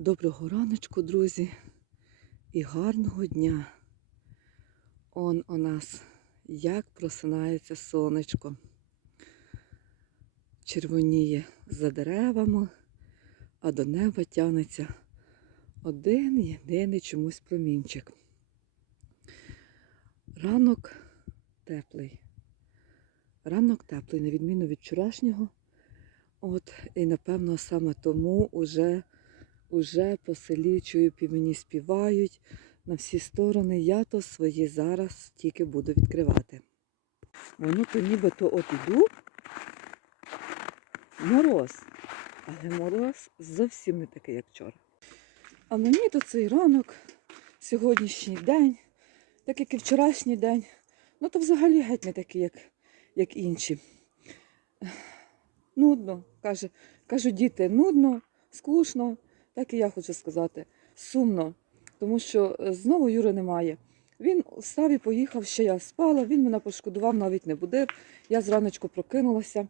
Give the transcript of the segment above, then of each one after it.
Доброго раночку, друзі, і гарного дня. Он у нас як просинається сонечко. Червоніє за деревами, а до неба тянеться один єдиний чомусь промінчик. Ранок теплий. Ранок теплий, на відміну від вчорашнього. От, і напевно саме тому уже Уже по селі чую півні співають на всі сторони. Я то свої зараз тільки буду відкривати. Воно то нібито от іду. Мороз. Але мороз зовсім не такий, як вчора. А мені то цей ранок, сьогоднішній день, так як і вчорашній день, ну то взагалі геть не такий, як, як інші. Нудно, каже, кажуть діти, нудно, скучно. Так і я хочу сказати, сумно, тому що е, знову Юри немає. Він встав і поїхав, ще я спала, він мене пошкодував, навіть не будив. Я зраночку прокинулася.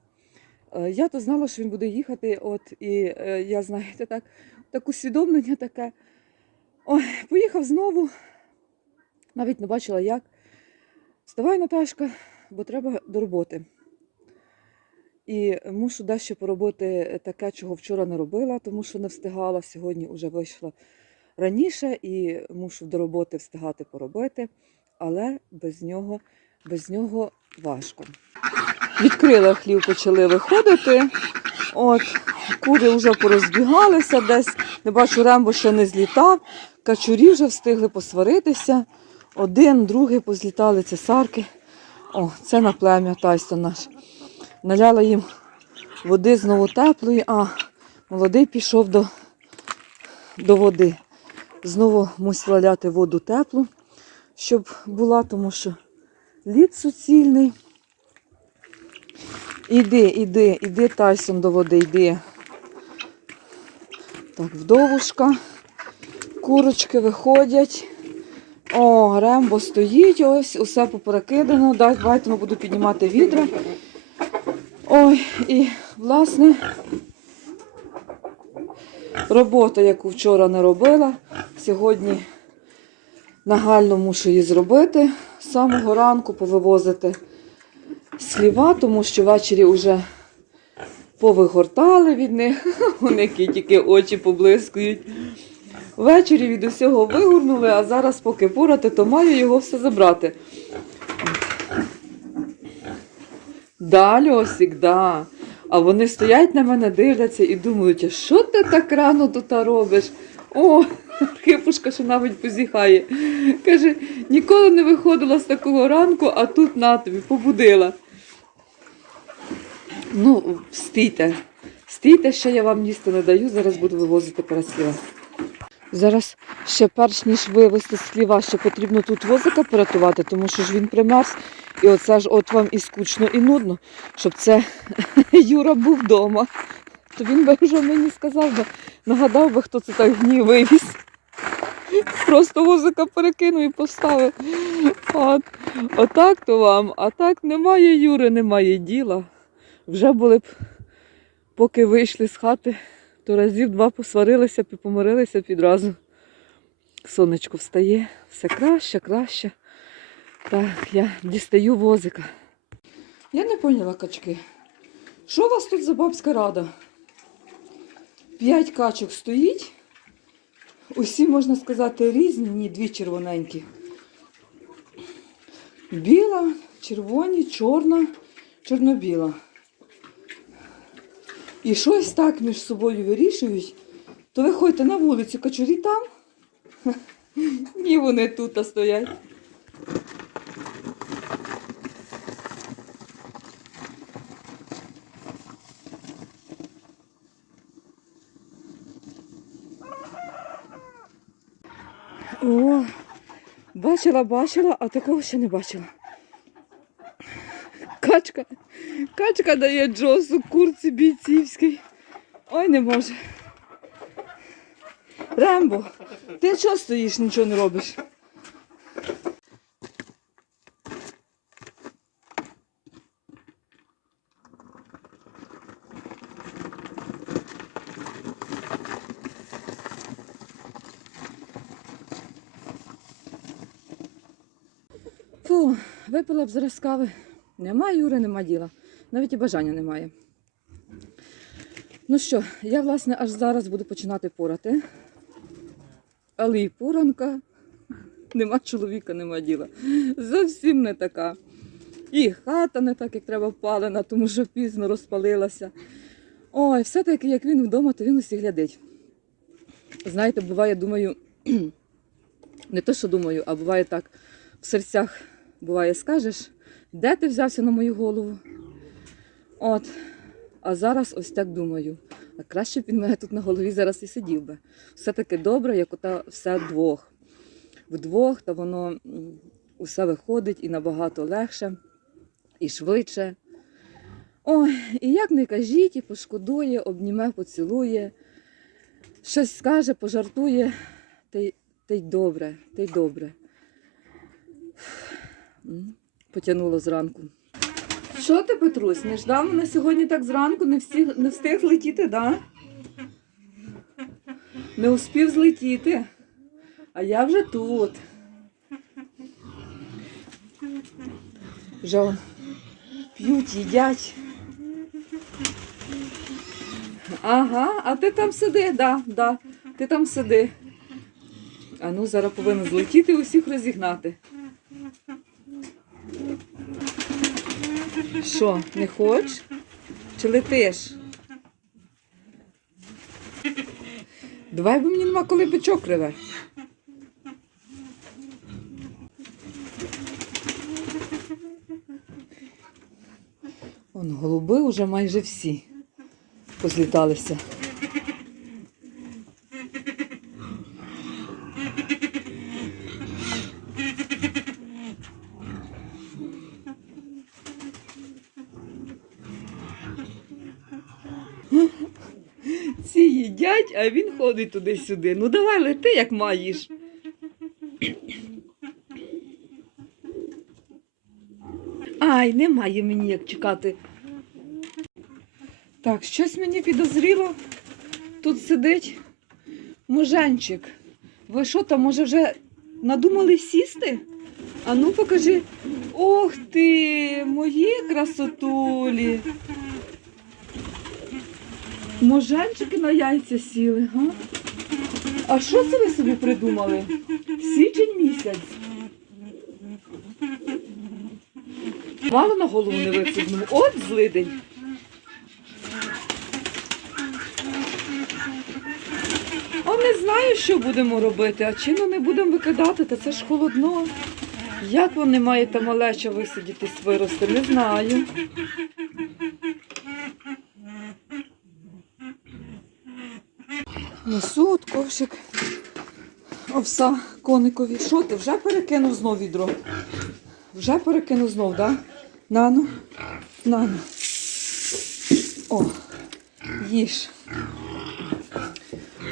Е, Я то знала, що він буде їхати, от, і е, я, знаєте, так, так усвідомлення таке. Ой, поїхав знову, навіть не бачила як. Вставай, Наташка, бо треба до роботи. І мушу дещо поробити таке, чого вчора не робила, тому що не встигала. Сьогодні вже вийшла раніше і мушу до роботи встигати поробити, але без нього, без нього важко. Відкрила хлів, почали виходити. От, кури вже порозбігалися десь. Не бачу, рембо ще не злітав. Качурі вже встигли посваритися. Один, другий позлітали цесарки. О, це на плем'я Тайсон наш. Наляла їм води знову теплої, а молодий пішов до, до води. Знову мусила ляти воду теплу, щоб була, тому що лід суцільний. Іди, іди, іди, Тайсон до води, йди. Так, вдовушка. Курочки виходять. О, рембо стоїть, ось, усе поперекидано. Давайте ми буду піднімати відра. Ой, і, власне, робота, яку вчора не робила, сьогодні нагально мушу її зробити. З самого ранку повивозити сліва, тому що ввечері вже повигортали від них, вони тільки очі поблискують. Ввечері від усього вигорнули, а зараз поки порати, то маю його все забрати. Да, Льосик, да. А вони стоять на мене, дивляться і думають, а що ти так рано тут робиш? О, хипушка, що навіть позіхає. Каже, ніколи не виходила з такого ранку, а тут на тобі побудила. Ну, стійте, стійте, ще я вам їсти не даю, зараз буду вивозити пересліва. Зараз ще перш ніж вивезти з хліва, ще потрібно тут возика порятувати, тому що ж він примерз. І оце ж от вам і скучно, і нудно, щоб це Юра був вдома. То він би вже мені сказав, би, нагадав би, хто це так гнів вивіз. Просто возика перекинув і поставив. От. Отак то вам. А так немає Юри, немає діла. Вже були б, поки вийшли з хати, то разів два посварилися, помирилися підразу. Сонечко встає, все краще, краще. Так, я дістаю возика. Я не поняла, качки. Що у вас тут за бабська рада? П'ять качок стоїть. Усі, можна сказати, різні, ні, дві червоненькі. Біла, червоні, чорна, чорно-біла. І щось так між собою вирішують, то виходьте на вулицю, качурі там. Ні, вони тут стоять. О, бачила, бачила, а такого ще не бачила. Качка, Качка дає джосу, курці бійцівській. Ой, не може. Рембо, ти що стоїш, нічого не робиш? Фу, випила б зараз кави. Нема Юри, нема діла. Навіть і бажання немає. Ну що, я, власне, аж зараз буду починати порати. Але і поранка. Нема чоловіка, нема діла. Зовсім не така. І хата не так, як треба впалена, тому що пізно розпалилася. Ой, все-таки, як він вдома, то він усі глядить. Знаєте, буває, думаю, не то, що думаю, а буває так, в серцях буває, скажеш, де ти взявся на мою голову? От. А зараз ось так думаю. А краще б він мене тут на голові зараз і сидів би. Все таки добре, як ота все двох. Вдвох, та воно усе виходить і набагато легше, і швидше. Ой, і як не кажіть, і пошкодує, обніме, поцілує, щось скаже, пожартує, та й, та й добре, та й добре. Потягнуло зранку. Що ти, Петрусь, не ждав мене сьогодні так зранку, не встиг, не встиг злетіти, да? Не успів злетіти. А я вже тут. Вже п'ють, їдять. Ага, а ти там сиди, да, да, ти там сиди. А ну, зараз повинен злетіти усіх розігнати. Що, не хочеш? Чи летиш? Давай, бо мені нема коли бичок реве. Вон голуби вже майже всі позліталися. Ці їдять, а він ходить туди-сюди. Ну давай лети, як маєш. Ай, немає мені як чекати. Так, щось мені підозріло. Тут сидить муженчик. Ви що там, може, вже надумали сісти? А ну покажи. Ох ти, мої красотулі. Моженчики на яйця сіли, га? А що це ви собі придумали? Січень місяць. Мало на голову не висипнув. От злидень. А не знаю, що будемо робити, а чину не будемо викидати, та це ж холодно. Як вони мають та малеча висидітись вирости, не знаю. Несу ковшик овса коникові. Що ти вже перекинув знов відро? Вже перекинув знов, так? Да? Нану, нану. О, їж.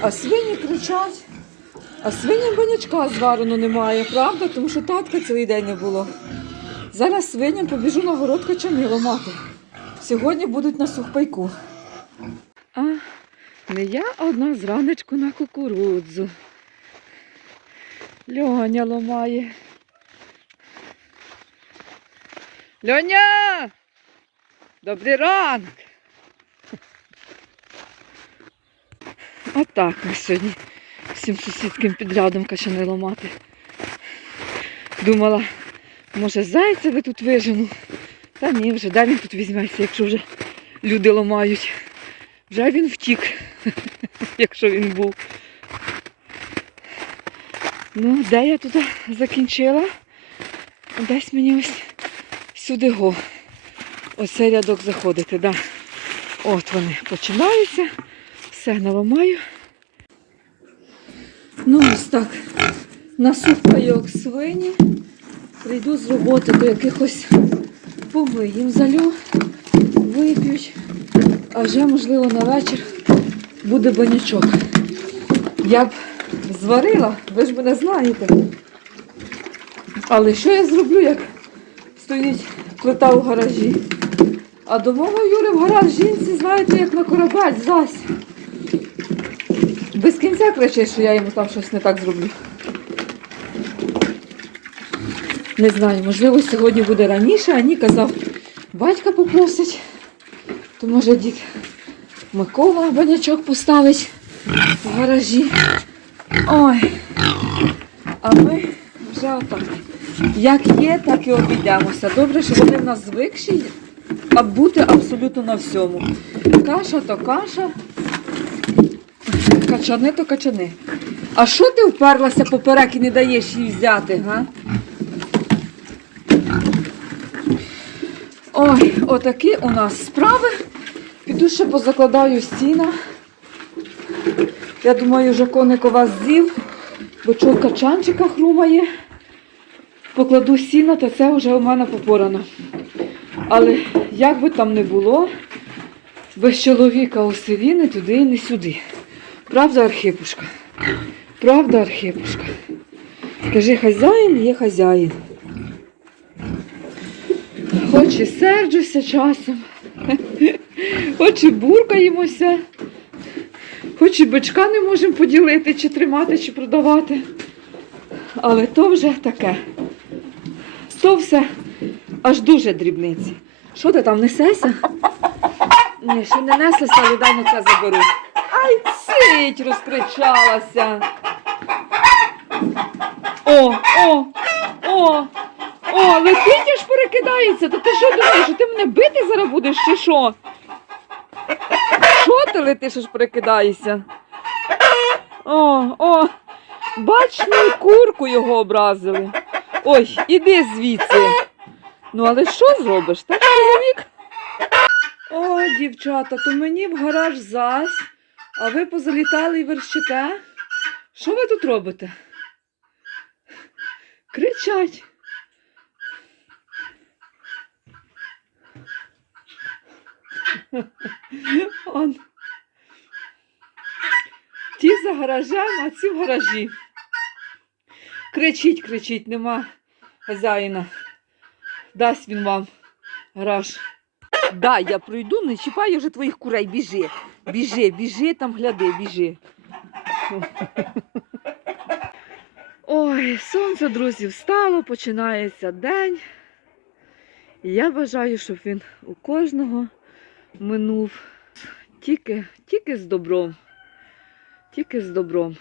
А свині кричать. А свиням банячка зварено немає, правда? Тому що татка цілий день не було. Зараз свиням побіжу на город качанило мати. Сьогодні будуть на сухпайку. Я одна зранечку на кукурудзу. Льоня ломає. Льоня! Добрий ранок! Отак ми сьогодні всім сусідським підрядом качани ламати. Думала, може зайця ви тут вижену. Та ні, вже де він тут візьметься, якщо вже люди ламають. Вже він втік, якщо він був. Ну, де я тут закінчила? Десь мені ось сюди го. Ось цей рядок заходити, да. От вони починаються. Все наламаю. Ну, ось так. На сухпайок свині. Прийду з роботи до якихось помиїм залю, вип'ють. А вже, можливо, на вечір буде банячок. Я б зварила, ви ж мене знаєте. Але що я зроблю, як стоїть плита у гаражі? А до мого Юри в гараж жінці, знаєте, як на корабель, зась. Без кінця кричить, що я йому там щось не так зроблю. Не знаю, можливо, сьогодні буде раніше, а ні казав, батька попросить, то може дід Микола банячок поставить в гаражі. Ой. А ми вже отак. Як є, так і обійдемося. Добре, що вони в нас звикші, бути абсолютно на всьому. Каша то каша, качани то качани. А що ти вперлася поперек і не даєш їй взяти, га? Ой, отакі у нас справи. Піду ще позакладаю стіна. Я думаю, вже коник у вас з'їв, бо чого качанчика хрумає. Покладу сіна, то це вже у мене попорано. Але як би там не було, без чоловіка у селі не туди, і не сюди. Правда, Архипушка? Правда, Архипушка? Кажи, хазяїн є хазяїн. Хоч і серджуся часом, хоч і буркаємося, хоч і бичка не можемо поділити, чи тримати, чи продавати. Але то вже таке. То все аж дуже дрібниці. Що ти там несеся? Ні, ще не неслася, але дай це заберу. Ай, цить, розкричалася. О, о, о, о, летить аж перекидається. То ти що думаєш, ти мене бити зараз будеш чи що? Ти летиш аж перекидаєшся? О, о, бач, ну, курку його образили. Ой, іди звідси. Ну, але що зробиш? Так чоловік? О, дівчата, то мені в гараж зась, а ви позалітали і верщите. Що ви тут робите? Кричать. Он. Ті за гаражем, а ці в гаражі. Кричіть, кричіть, нема хазяїна. Дасть він вам гараж. Да, я пройду, не чіпай вже твоїх курей, біжи. Біжи, біжи там, гляди, біжи. Ой, сонце, друзі, встало, починається день. Я бажаю, щоб він у кожного минув тільки, тільки з добром. Тільки з добром.